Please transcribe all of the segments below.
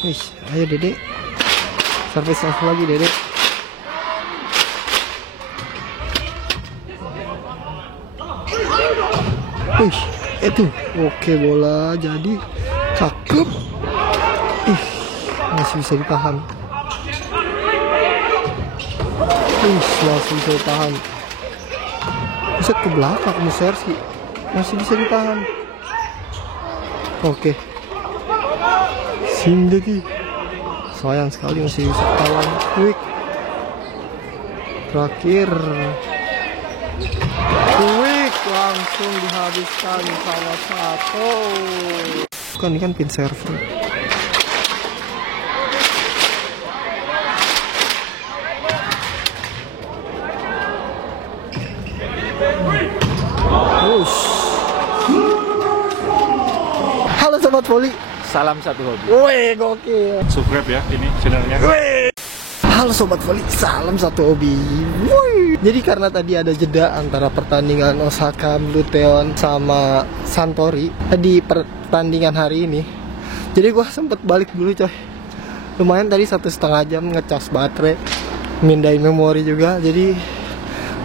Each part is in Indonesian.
Wih, ayo Dede. Servis lagi Dede. Wih, itu. Oke, bola jadi cakep. Ih, masih bisa ditahan. Masih bisa ditahan. Bisa ke belakang Muserski. Masih bisa ditahan. Oke. Sindeki. Sayang sekali masih bisa tahan. Quick. Terakhir. Quick langsung dihabiskan salah satu. Bukan, ini kan pin server. Halo sobat voli, salam satu hobi. woi gokil. Subscribe ya ini channelnya. Halo sobat voli, salam satu hobi. Woi. Jadi karena tadi ada jeda antara pertandingan Osaka Blue Theon sama Santori di pertandingan hari ini, jadi gua sempet balik dulu coy. Lumayan tadi 1,5 jam ngecas baterai, mindahin memori juga, jadi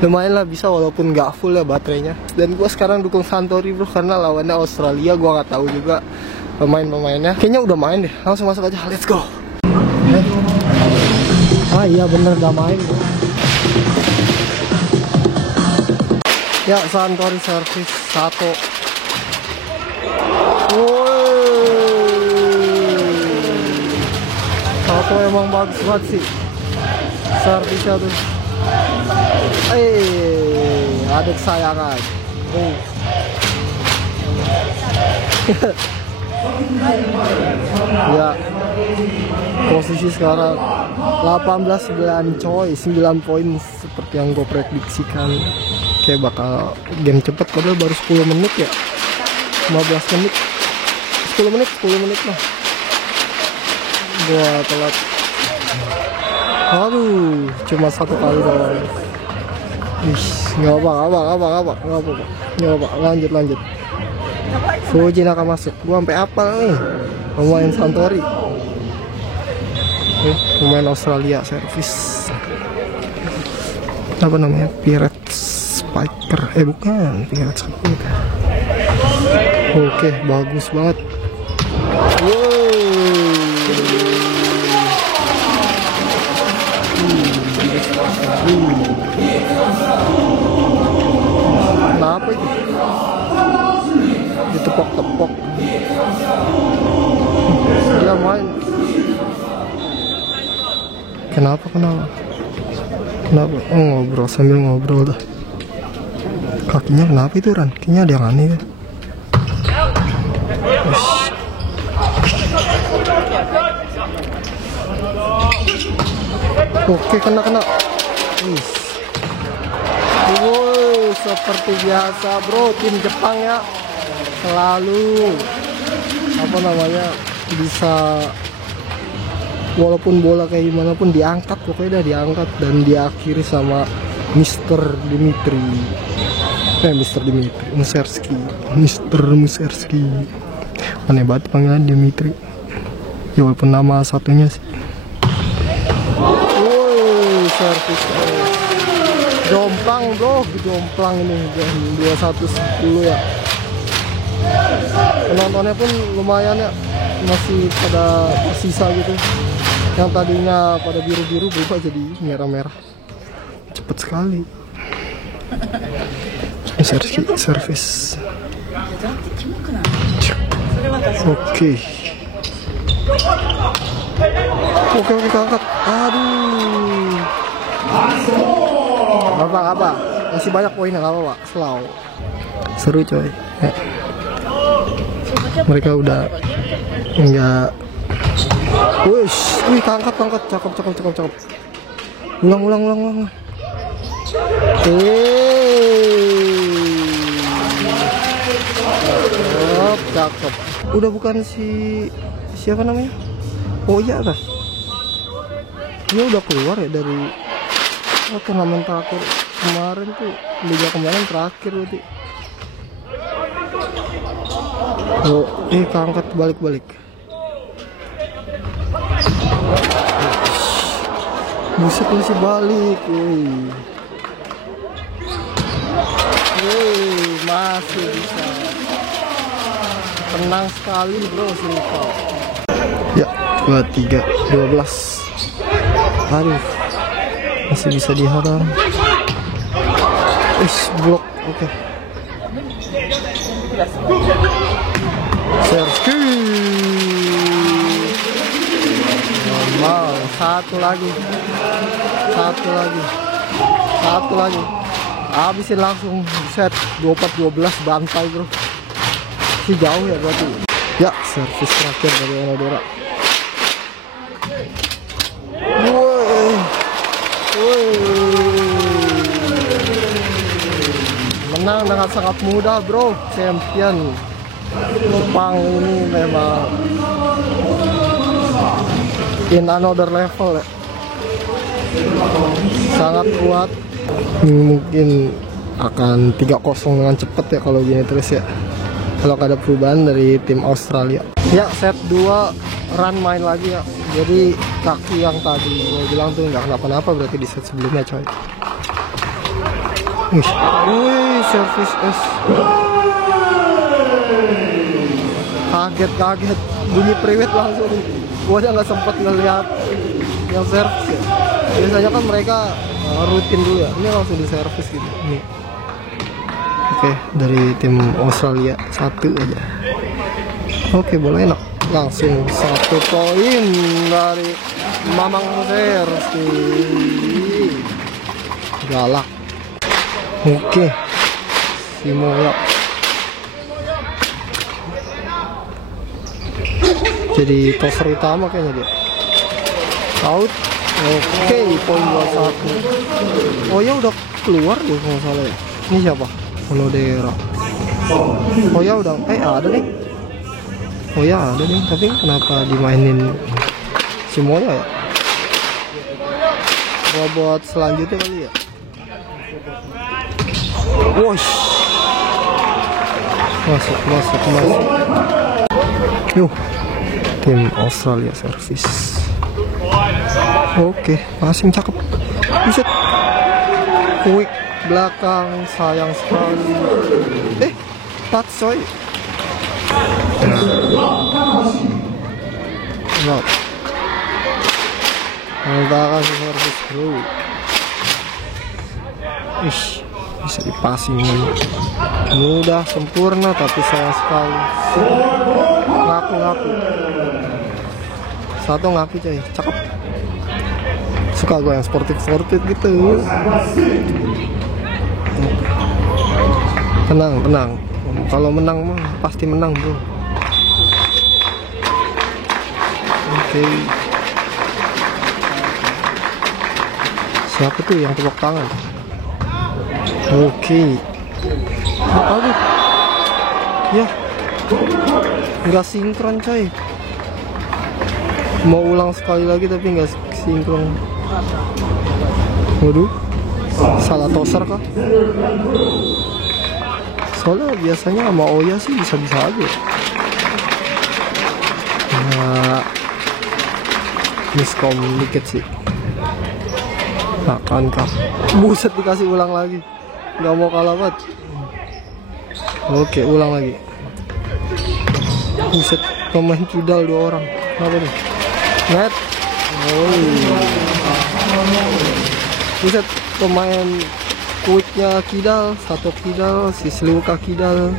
lumayan lah bisa walaupun nggak full ya baterainya. Dan gue sekarang dukung Santori bro, karena lawannya Australia. Gue nggak tahu juga pemain-pemainnya, kayaknya udah main deh. Langsung masuk aja, let's go. Ah iya bener, udah main bro. Ya, Santori servis 1. Satu emang bagus banget sih servisnya tuh. Ada kesayangan. Ya, posisi sekarang 18-9 coy, 9 poin seperti yang gue prediksikan. Kayak bakal game cepet, padahal baru 10 menit ya. 15 menit 10 menit lah. Gua telat. Aduh, cuma 1 kali doang. Nggak apa, lanjut. Fuji Naka masuk. Gua sampai apal nih. Pemain Santori. Pemain Australia servis. Apa namanya? Pirates Spiker. Bukan, Pirates Spiker. Oke, bagus banget. Kenapa itu? Ditepok-tepok. Dia main. Kenapa? Oh, ngobrol sambil ngobrol dah. Kakinya kenapa itu Ran? Kayaknya ada yang aneh ya. Oke, kena. Seperti biasa bro, tim Jepang ya selalu bisa, walaupun bola kayak gimana pun diangkat, pokoknya udah diangkat dan diakhiri sama Mr. Dimitri Muserski. Aneh banget panggilan Dimitri ya, walaupun nama satunya sih. Servis jomplang bro, ini jam 21.10 ya. Penontonnya pun lumayan ya, masih pada tersisa gitu. Yang tadinya pada biru-biru berubah jadi merah-merah. Cepet sekali. Servis. Oke, angkat. Aduh. Apa? Masih banyak poinnya, nggak apa-apa. Slow. Seru coy. Mereka udah enggak. Wih, angkat. Cakep. Ulang. Cakep. Udah bukan siapa namanya? Oh iya kah? Dia udah keluar ya dari turnamen terakhir kemarin tuh, liga kemarin terakhir berarti. Keangkat balik. Buset masih balik. Masih bisa. Tenang sekali bro si Rico. Ya 23 12. Aduh, masih bisa dihalang. Blok. Oke. Serski. Normal. Satu lagi. Habisin langsung. Set 24-12 bantai bro. Si jauh ya berarti. Ya servis terakhir dari Onodera. Menang dengan sangat mudah bro. Champion Jepang ini memang in another level ya. Sangat kuat. Mungkin akan 3-0 dengan cepat ya kalau gini terus ya, kalau ada perubahan dari tim Australia. Ya set 2 run main lagi ya. Jadi kaki yang tadi gue bilang tuh nggak kenapa-napa berarti di set sebelumnya coy. Wih, service S. Kaget bunyi priwet langsung. Gua aja nggak sempet ngeliat yang service ya. Biasanya kan mereka rutin dulu ya. Ini langsung di service gitu. Nih. Oke, dari tim Australia 1 aja. Oke, boleh enak. Langsung 1 poin dari Mamang Serski. Galak. Oke, Simoya. Jadi toser utama kayaknya dia. Out. Oke, poin 21. Oh ya udah keluar deh kalau salah ya. Ini siapa? Onodera. Oh ya udah. Ada nih. Oh ya ada nih. Tapi kenapa dimainin Simoya ya? Buat selanjutnya kali ya. Wosh. Masuk. Yuh. Tim Australia service. Oke, passing cakep. Buset. Quick belakang, sayang sekali. Touch coy. Nah. Belakang service bro. Bisa dipasing mudah, sempurna, tapi sayang sekali. Ngaku satu ngaku coy, cakep. Suka gue yang sportif gitu. Tenang. Kalau menang mah pasti menang bro. Oke. Siapa tuh yang tepuk tangan? Oke. Aduh. Ya. Nggak sinkron coy. Mau ulang sekali lagi tapi nggak sinkron. Waduh. Salah toser kah? Soalnya biasanya sama Oya sih bisa-bisa aja. Nah, miskom dikit sih. Akankah? Buset, dikasih ulang lagi. Nggak mau kalah banget. Oke, ulang lagi. Buset, pemain kidal 2 orang. Apa nih? Net. Buset, pemain quicknya kidal, 1 kidal, si Sluka kidal.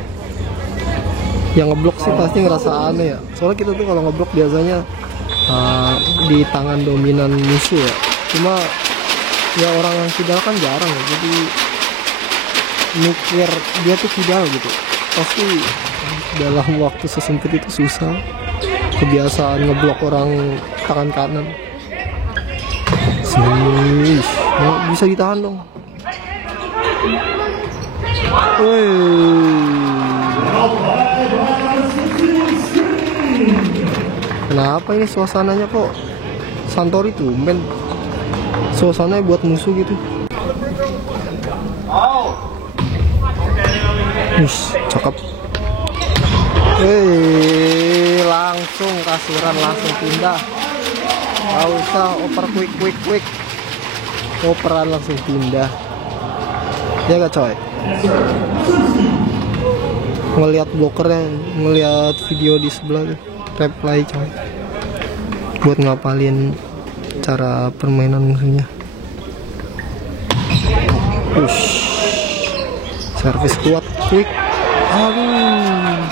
Yang ngeblok sih pasti ngerasa aneh ya. Soalnya kita tuh kalau ngeblok biasanya di tangan dominan musuh ya. Cuma ya orang yang kidal kan jarang ya. Jadi mikir dia tuh kidal gitu, pasti dalam waktu sesempit itu susah. Kebiasaan ngeblok orang tangan kanan. Bisa ditahan dong. Kenapa ini suasananya kok Santori tumben suasananya buat musuh gitu. Cakep. Langsung kasiran, langsung pindah. Gak usah oper quick. operan langsung pindah. Ya gak coy? Ngelihat blokernya, ngelihat video di sebelah tuh, reply coy, buat ngapalin cara permainan musuhnya. Servis kuat, quick. Aduh,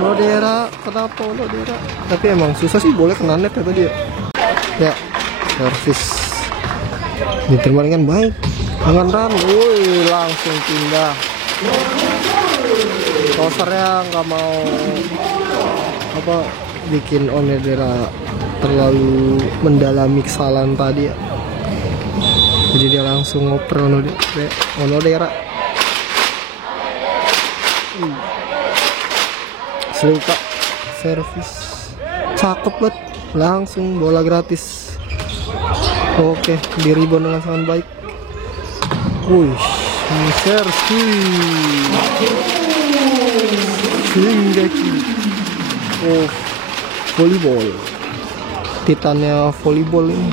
Olodera, kenapa Olodera? Tapi emang susah sih, boleh kena net ya tadi ya. Ya, servis diterima dengan baik, dengan run, woi langsung pindah. Tosernya nggak mau apa bikin Olodera terlalu mendalami kesalahan tadi ya. Jadi dia langsung ngoper Olodera. Selika servis cakep banget, langsung bola gratis. Oke, di rebound dengan sangat baik. Wih, servis Shingeki. Oh, volleyball, titannya volleyball ini.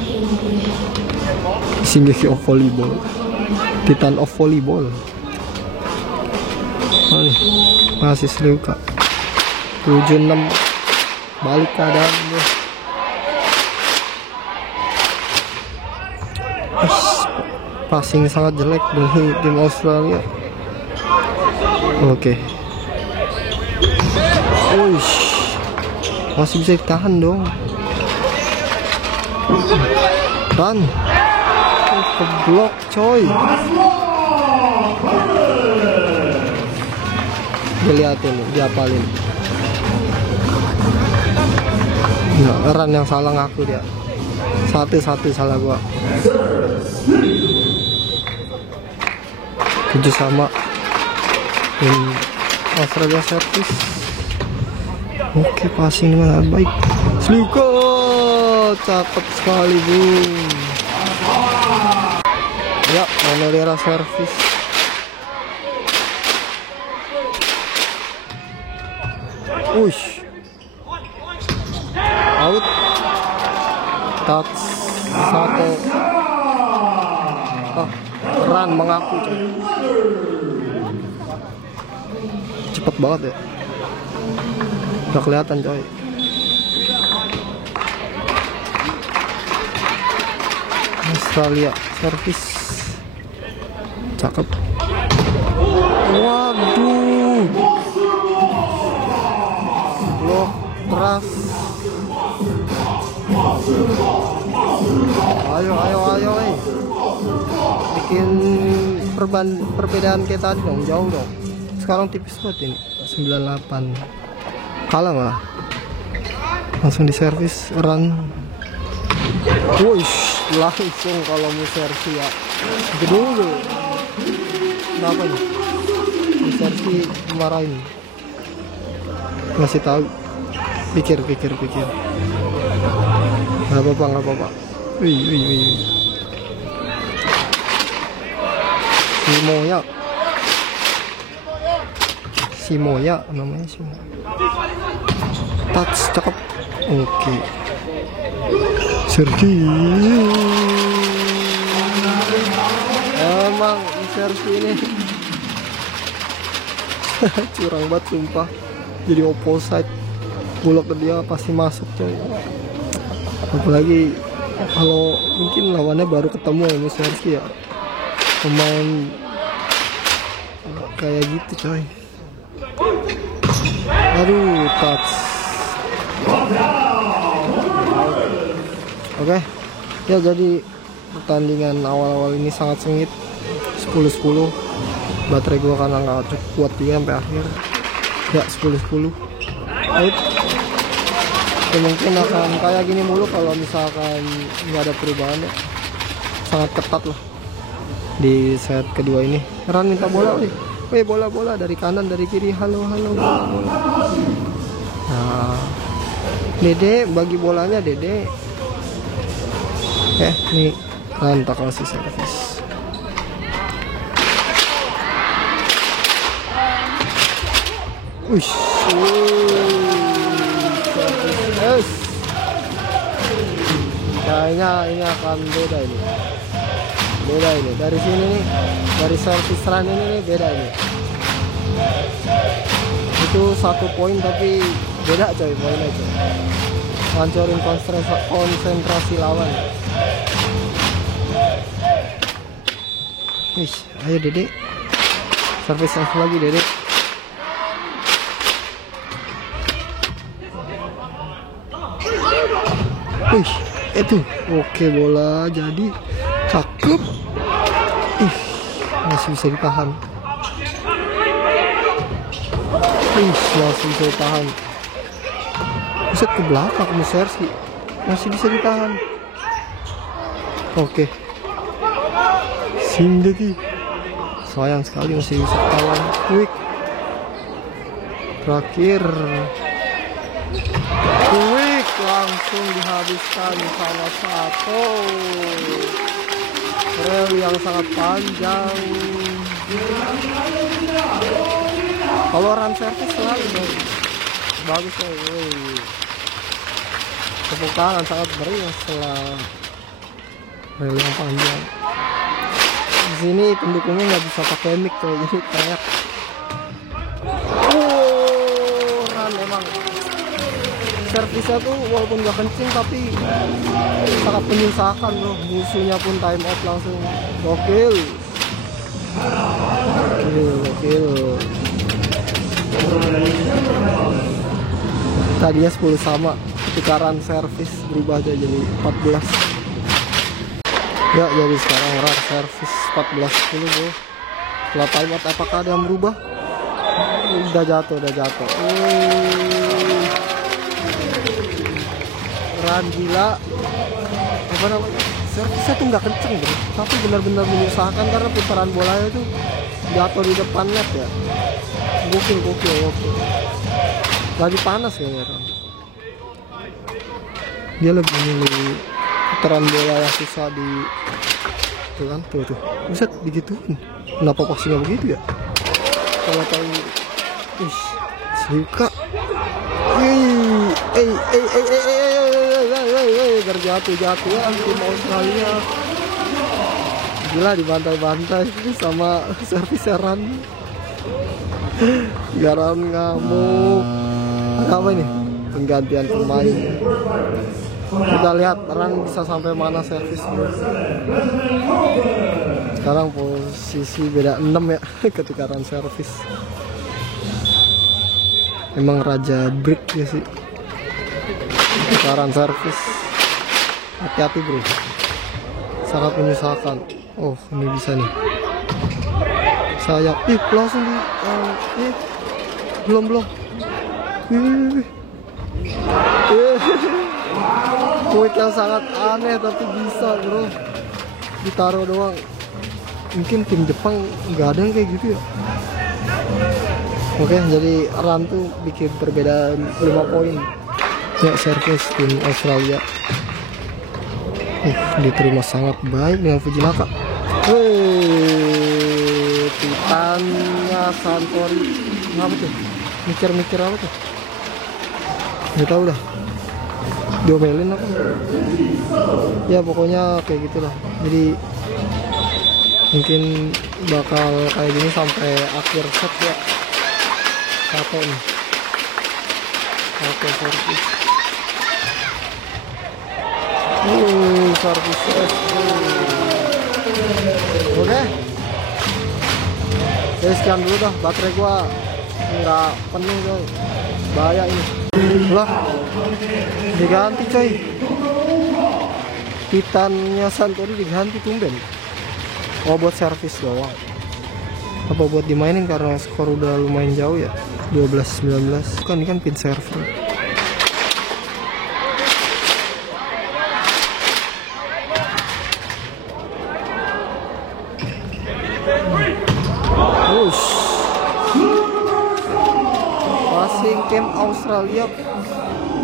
Shingeki of volleyball, titan of volleyball. Oh, nih, masih Selika 76, balik keadaan deh. Passing sangat jelek dari tim Australia. Oke. Masih bisa ditahan dong. Run. Keblok coy. Dilihatin, diapalin. Nah, run yang salah ngaku dia. Satu salah gua. 7 sama. Australia servis. Oke, passing dengan baik. Selika, cakep sekali bung. Ya, Olodera servis. Out. Touch 1. Run mengaku coy. Cepet banget ya, gak kelihatan coy. Australia servis cakep. Waduh, blok keras. Ayo bikin perbedaan kayak tadi dong, jauh dong. Sekarang tipis banget ini, 98. Kalah malah. Langsung di servis, run. Langsung kalau mau servis ya gedung. Kenapa nih? Di servis marahin. Ngasih tahu. Pikir. Gak apa-apa. Wih. Simoya namanya sih. Touch cakep. Oke. Sergi. Emang Sergi ini curang banget sumpah. Jadi opposite. Bola ke dia pasti masuk coy. Apalagi kalau mungkin lawannya baru ketemu sama Sergi ya. Pemain kayak gitu coy. Aduh, touch. Oke. Ya jadi pertandingan awal-awal ini sangat sengit. 10-10. Baterai gua karena nggak cukup kuat juga sampai akhir. Ya 10-10. Baik. Ya, mungkin akan kayak gini mulu kalau misalkan nggak ada perubahan ya. Sangat ketat lah di set kedua ini. Ran minta bola nih. Bola dari kanan dari kiri. Halo bola. Nah, Dede bagi bolanya Dede. Nih Ranta kasih servis. Kayaknya ini akan beda ini. beda ini. Dari sini nih, dari servis run ini nih beda ini. Itu 1 poin tapi beda coy poinnya coy. Hancurin konsentrasi lawan. Wih, ayo Dede. Servis lagi Dede. Wih, itu oke, bola jadi cakep. Ih, masih bisa ditahan. Masih bisa ditahan. Bisa ke belakang ke Sersi, masih bisa ditahan. Oke, Sindeti sayang sekali masih bisa kalah. Quick terakhir, quick langsung dihabiskan salah satu rel yang sangat panjang. Kalau run service selalu bagus ya. Tepuk tangan sangat meriah setelah rel yang panjang. Di sini pendukungnya nggak bisa pakai mic tuh, jadi kayak run emang servisnya tuh walaupun nggak kencing tapi sangat menyusahkan bro. Musuhnya pun time out langsung. Gokil. Tadinya 10 sama, ketika run service berubah aja jadi 14. Ya, jadi sekarang run service 14-10 bro. Setelah time out apakah ada yang berubah? Udah jatuh. Run gila. Apa namanya? Servisnya tuh nggak kenceng bro, tapi benar-benar menyusahkan karena putaran bolanya tuh jatuh di depan net ya. Gokil. Lagi panas kayaknya kan. Dia lebih milih putaran bola yang susah di tuh kan, tuh buset digituin. Kenapa pastinya begitu ya? Kalau tahu suka jatuh ya tim Australia. Gila, dibantai-bantai sama servis run. Garam ngamuk. Ada apa ini? Penggantian pemain. Kita lihat run bisa sampai mana servis. Sekarang posisi beda 6 ya ketika run servis. Emang raja break ya sih. Run servis. Hati-hati bro, sangat menyusahkan. Oh, ini bisa nih. Sayap, langsung di belum. Quick yang sangat aneh tapi bisa bro, ditaruh doang. Mungkin tim Jepang nggak ada yang kayak gitu ya. Oke, jadi run tuh bikin perbedaan 5 poin. Ya, service tim Australia. Diterima sangat baik dengan Fujinaka. Titannya Santori. Apa tuh? Mikir apa tuh? Nggak tahu dah. Diomelin apa? Ya pokoknya kayak gitulah. Jadi mungkin bakal kayak gini sampai akhir set ya. Satu nih. Satu service. Servis. Oke. Jadi sekian dulu dah, baterai gua nggak penuh coy. Bahaya ini. Lah, diganti coy. Titannya Santori diganti tumben. Oh, buat servis doang. Apa buat dimainin karena skor udah lumayan jauh ya. 12-19. Kan ini kan pin server. Passing tim Australia,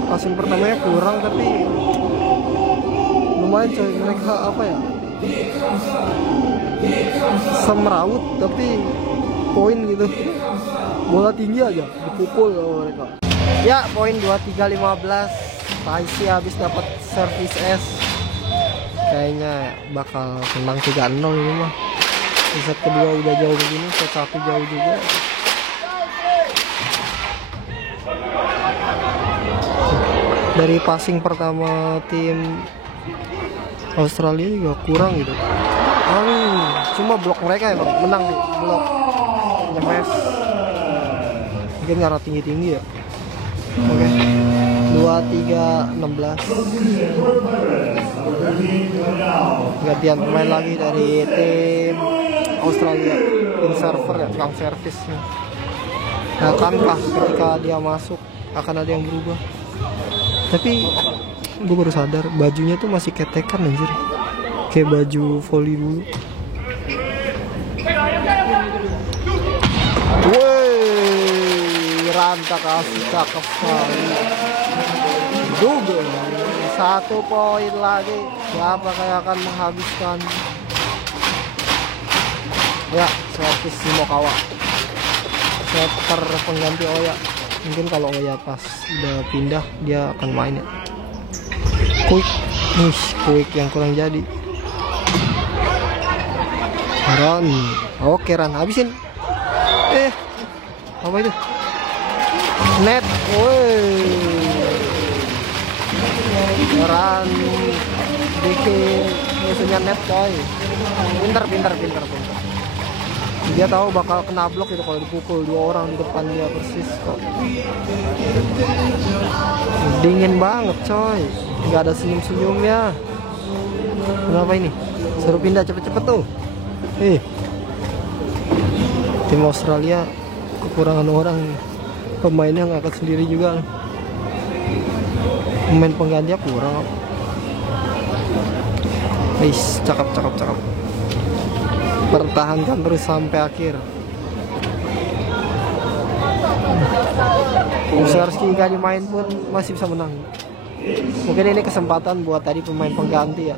passing pertamanya kurang tapi lumayan coy. Mereka apa ya, semeraut tapi poin gitu, bola tinggi aja dipukul mereka. Ya, poin 23-15. Paisi habis dapat servis S. kayaknya bakal menang 3-0 ini mah. Di set kedua udah jauh begini, set 1 jauh juga. Dari passing pertama tim Australia juga kurang gitu. Cuma blok mereka emang menang nih, blok nyemes. Mungkin karena tinggi-tinggi ya. Oke. 23-16. Gantian pemain lagi dari tim Australia, tim server ya, tukang servis. Nah, akankah ketika dia masuk akan ada yang berubah? Tapi gue baru sadar bajunya tuh masih ketekan anjir, kayak baju volley dulu. Woi, Ranta kasih cakep sekali. Juga 1 poin lagi. Siapa kayak akan menghabiskan? Ya, servis Simokawa. Setter pengganti Oya. Mungkin kalau Oya pas udah pindah dia akan main ya. Quick yang kurang jadi. Ran, oke Ran, habisin. Apa itu? Net, woi. Ran bikin musuhnya net coy. Pinter. Dia tahu bakal kena blok itu kalau dipukul 2 orang di depan dia persis kok. Dingin banget coy, nggak ada senyum-senyumnya. Kenapa ini? Suruh pindah cepet-cepet tuh. Tim Australia kekurangan orang, pemainnya ngangkat sendiri juga. Pemain penggantinya kurang. Cakep. Pertahankan terus sampai akhir. Musarski gak dimain pun masih bisa menang. Mungkin ini kesempatan buat tadi pemain pengganti ya,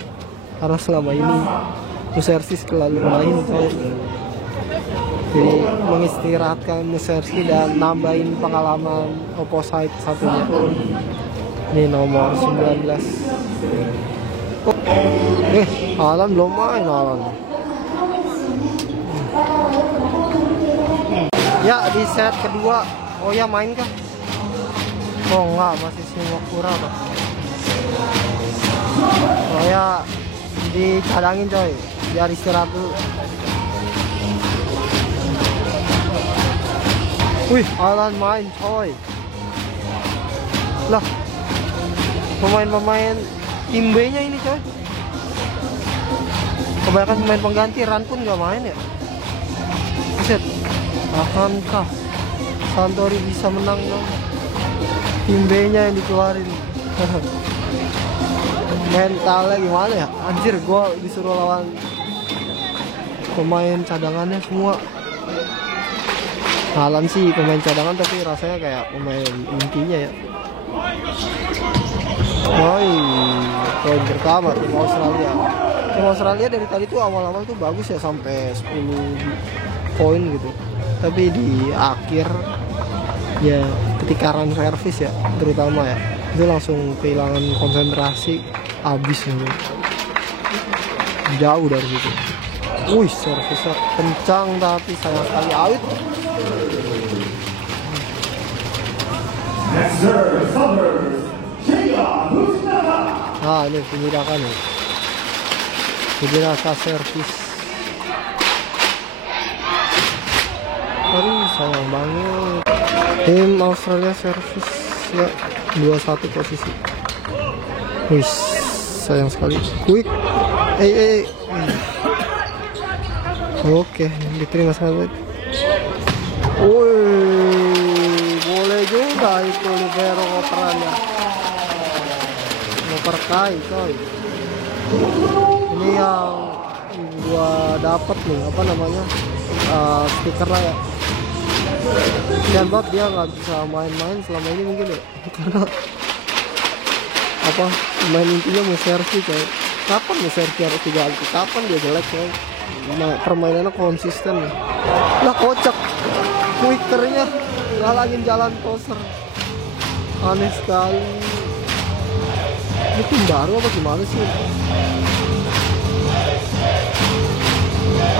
karena selama ini Musarski selalu main coy. Jadi mengistirahatkan Musarski dan nambahin pengalaman opposite satunya. Ini nomor 19. Alan belum main Alan. Ya, di set kedua Oya main kah? Oh enggak, masih Shimokura kok. Oya dicadangin coy, biar istirahat dulu. Wih, Alan main coy. Lah, pemain-pemain tim B nya ini coy. Kebanyakan pemain pengganti, Ran pun gak main ya. Buset, akankah Santori bisa menang dong? Tim B nya yang dikeluarin. Mentalnya gimana ya? Anjir, gue disuruh lawan pemain cadangannya semua. Alan sih pemain cadangan tapi rasanya kayak pemain intinya ya. Poin pertama tim Australia. Tim Australia dari tadi tuh awal-awal tuh bagus ya, sampai 10 poin gitu. Tapi di akhir ya ketika run service ya terutama ya, itu langsung kehilangan konsentrasi, habis gitu. Jauh dari situ. Wih, service kencang tapi sayang sekali out. Nah, ini Fujiraka nih. Fujiraka servis. Aduh, sayang banget. Tim Australia servis ya, 21 posisi. Wih, sayang sekali. Quick. Oke, diterima sangat baik. Wih, boleh juga itu libero operannya. Perkai coy. Ini yang gua dapat nih, apa namanya, stiker lah ya. Dan bab dia nggak bisa main-main selama ini mungkin ya, karena apa, main intinya Musarski coy. Kapan Musarski harus diganti? Kapan dia jelek coy? Permainannya konsisten nih. Lah kocak, quickernya ngalangin jalan toser. Aneh sekali. Ini tim baru apa gimana sih?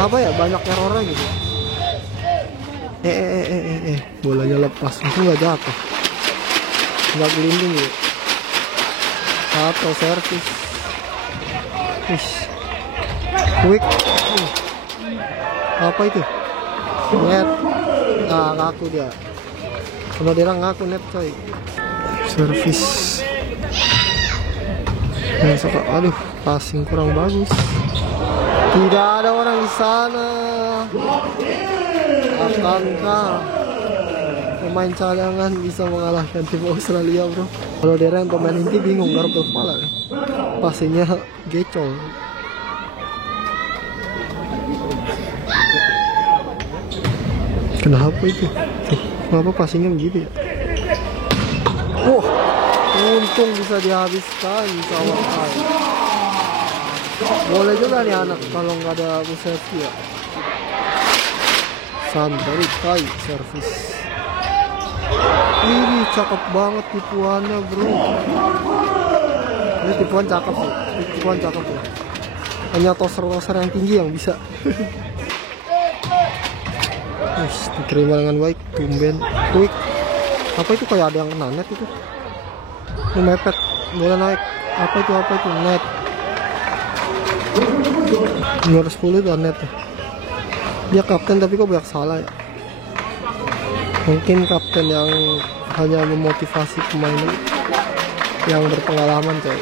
apa ya, banyak errornya gitu. Bolanya lepas, itu nggak jatuh, nggak gelinding gitu. Atau servis, quick, apa itu? Net, nah ngaku dia. Kalau dia ngaku net coy. Servis. Aduh, passing kurang bagus. Tidak ada orang di sana. Akankah pemain cadangan bisa mengalahkan tim Australia, bro? Kalau dia yang pemain inti bingung garuk kepala. Passingnya gecol. Kenapa itu? Kenapa passingnya begitu ya? Untung bisa dihabiskan sama Kai. Boleh juga nih anak kalau nggak ada Musefi ya. Santori Kai servis. Ini cakep banget tipuannya, bro. Ini tipuan cakep ya. Tipuan cakep ya. Hanya toser-toser yang tinggi yang bisa. Diterima dengan baik, tumben. Quick. Apa itu, kayak ada yang kena net itu? Ini mepet, bola naik. Apa itu net. Nomor 10 itu net ya. Dia kapten tapi kok banyak salah ya. Mungkin kapten yang hanya memotivasi pemain yang berpengalaman coy.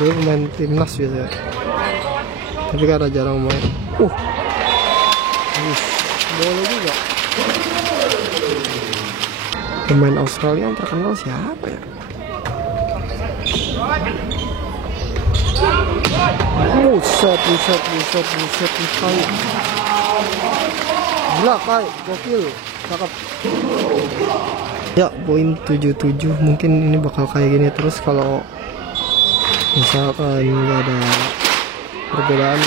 Dia pemain timnas biasanya, tapi karena jarang main. Boleh juga. Pemain Australia yang terkenal siapa ya? Buset Kai. Gila Kai, gokil, cakep. Ya, poin 77. Mungkin ini bakal kayak gini terus kalau misalkan nggak ada perbedaan.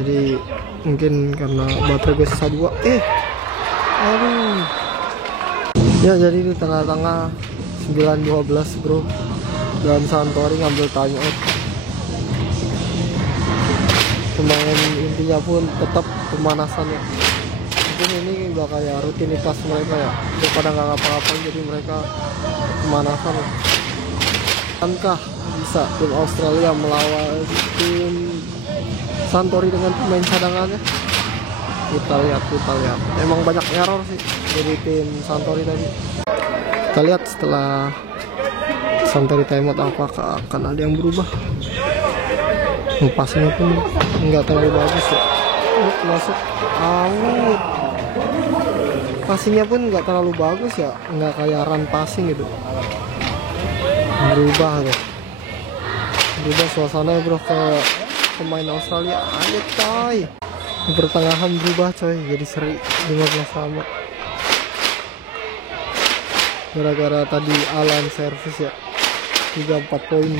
Jadi mungkin karena baterai gue sisa 2. Aduh. Ya, jadi di tengah-tengah 9-12 bro, dan Santori ngambil time out. Pemain intinya pun tetap pemanasan ya. Mungkin ini bakal ya rutinitas mereka ya, daripada nggak ngapa-ngapain, jadi mereka pemanasan ya. Akankah bisa tim Australia melawan tim Santori dengan pemain cadangannya? Kita lihat. Emang banyak error sih dari tim Santori tadi. Kita lihat setelah Santori timeout apakah akan ada yang berubah. Pasnya pun nggak terlalu bagus ya. Masuk out. Passingnya pun nggak terlalu bagus ya, nggak kayak run passing gitu. Berubah suasananya bro ke pemain Australia. Ayo coy, di pertengahan berubah coy, jadi seri 15 sama. Gara-gara tadi Alan servis ya, 3-4 poin.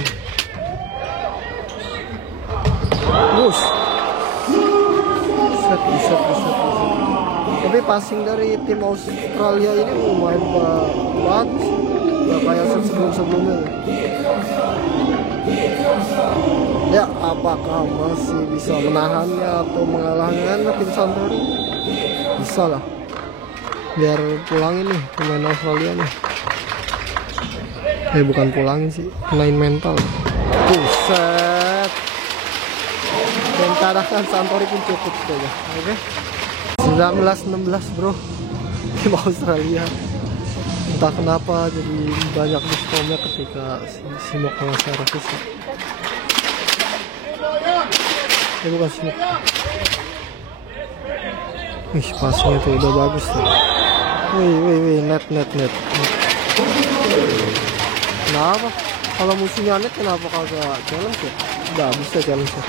Set. Tapi passing dari tim Australia ini lumayan bagus ya, kayak sebelumnya. Ya, apakah masih bisa menahannya atau mengalahkan tim Santori? Bisa lah, biar pulangin nih pemain Australia nih. Bukan pulangin sih, main mental. Buset, dan cadangan Santori pun cukup saja. Oke, 19-16 bro, tim Australia. Entah kenapa jadi banyak diskomnya ketika Simok kalah servis ya. Bukan Simok. Pasnya tuh udah bagus tuh. Net. Kenapa? Kalau musuhnya net kenapa kagak challenge ya? Udah bisa challenge ya.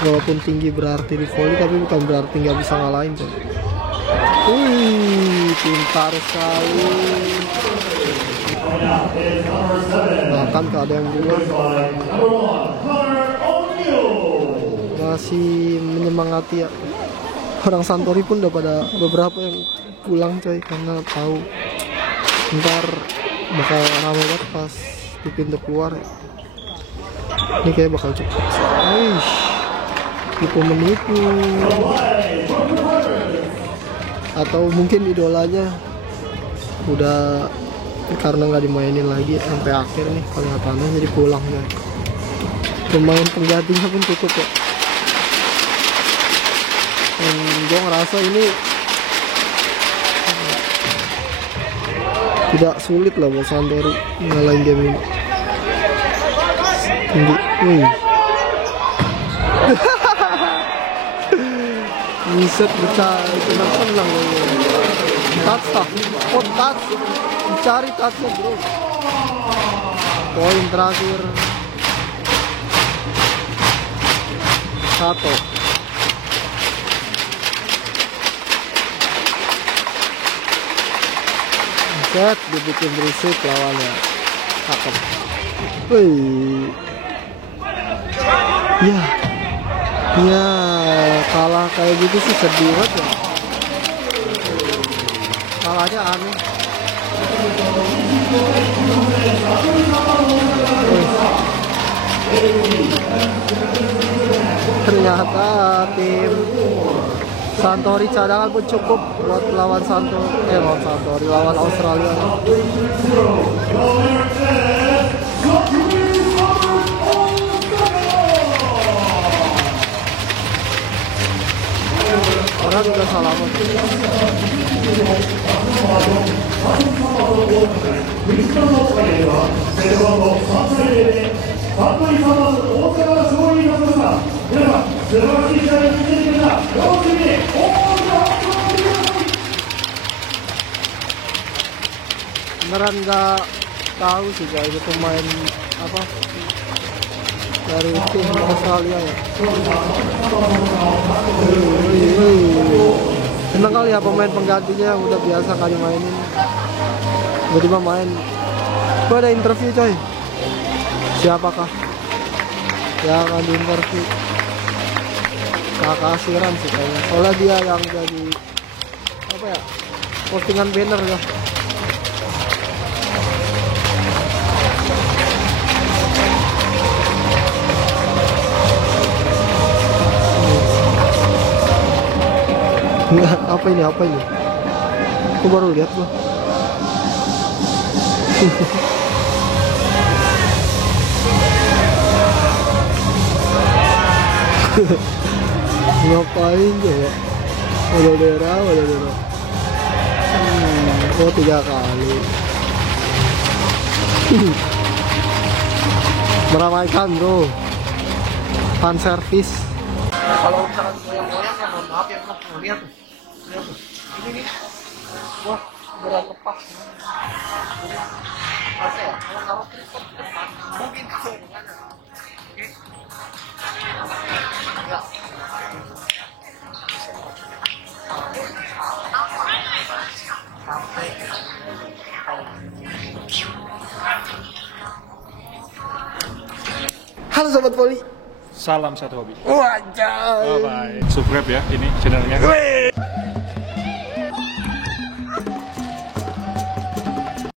Walaupun tinggi berarti di volley, tapi bukan berarti nggak bisa ngalahin tuh. Pintar sekali. Bahkan gak ada yang berubah. Masih menyemangati ya. Orang Santori pun udah pada beberapa yang pulang coy, karena tahu ntar bakal ramai banget pas di pintu keluar ya. Ini kayak bakal cepet. Aish, tipu menipu. Atau mungkin idolanya udah karena nggak dimainin lagi sampai akhir nih kelihatannya, jadi pulang ya. Pemain penggantinya pun cukup ya. Gue ngerasa ini tidak sulit lah buat Santori ngalahin game ini. Tinggi, wih. Buset, tenang-tenang loh. Touch tak, oh touch, dicari touchnya bro. Poin terakhir satu. Set, dibikin berisik lawannya. Cakep. Wih. Ya. Ya, kalah kayak gitu sih sedih banget ya. Kalahnya aneh. Ternyata tim Santori cadangan pun cukup buat lawan lawan Australia. Orang juga salaman. Beneran nggak tahu sih guys, itu pemain apa dari tim Australia ya. Seneng kali ya pemain penggantinya yang udah biasa kali mainin, tiba-tiba main. Gue ada interview coy, siapakah yang akan di interview? Kakak Asiran sih kayaknya, soalnya dia yang jadi apa ya, postingan banner ya. Apa ini? Aku baru lihat gua. Ngapain coba? Waduh daerah. Oh 3 kali. Meramaikan bro. Fan service. Kalau misalkan goyang-goyang ya mohon maaf ya bro. Lihat tuh. Ini nih. Wah, berat lepas. Masa ya? Kalau tripod depan mungkin gimana? Oke. Ya. Sampai halo sobat voli. Salam satu hobi. Wajah. Bye bye. Subscribe ya ini channelnya.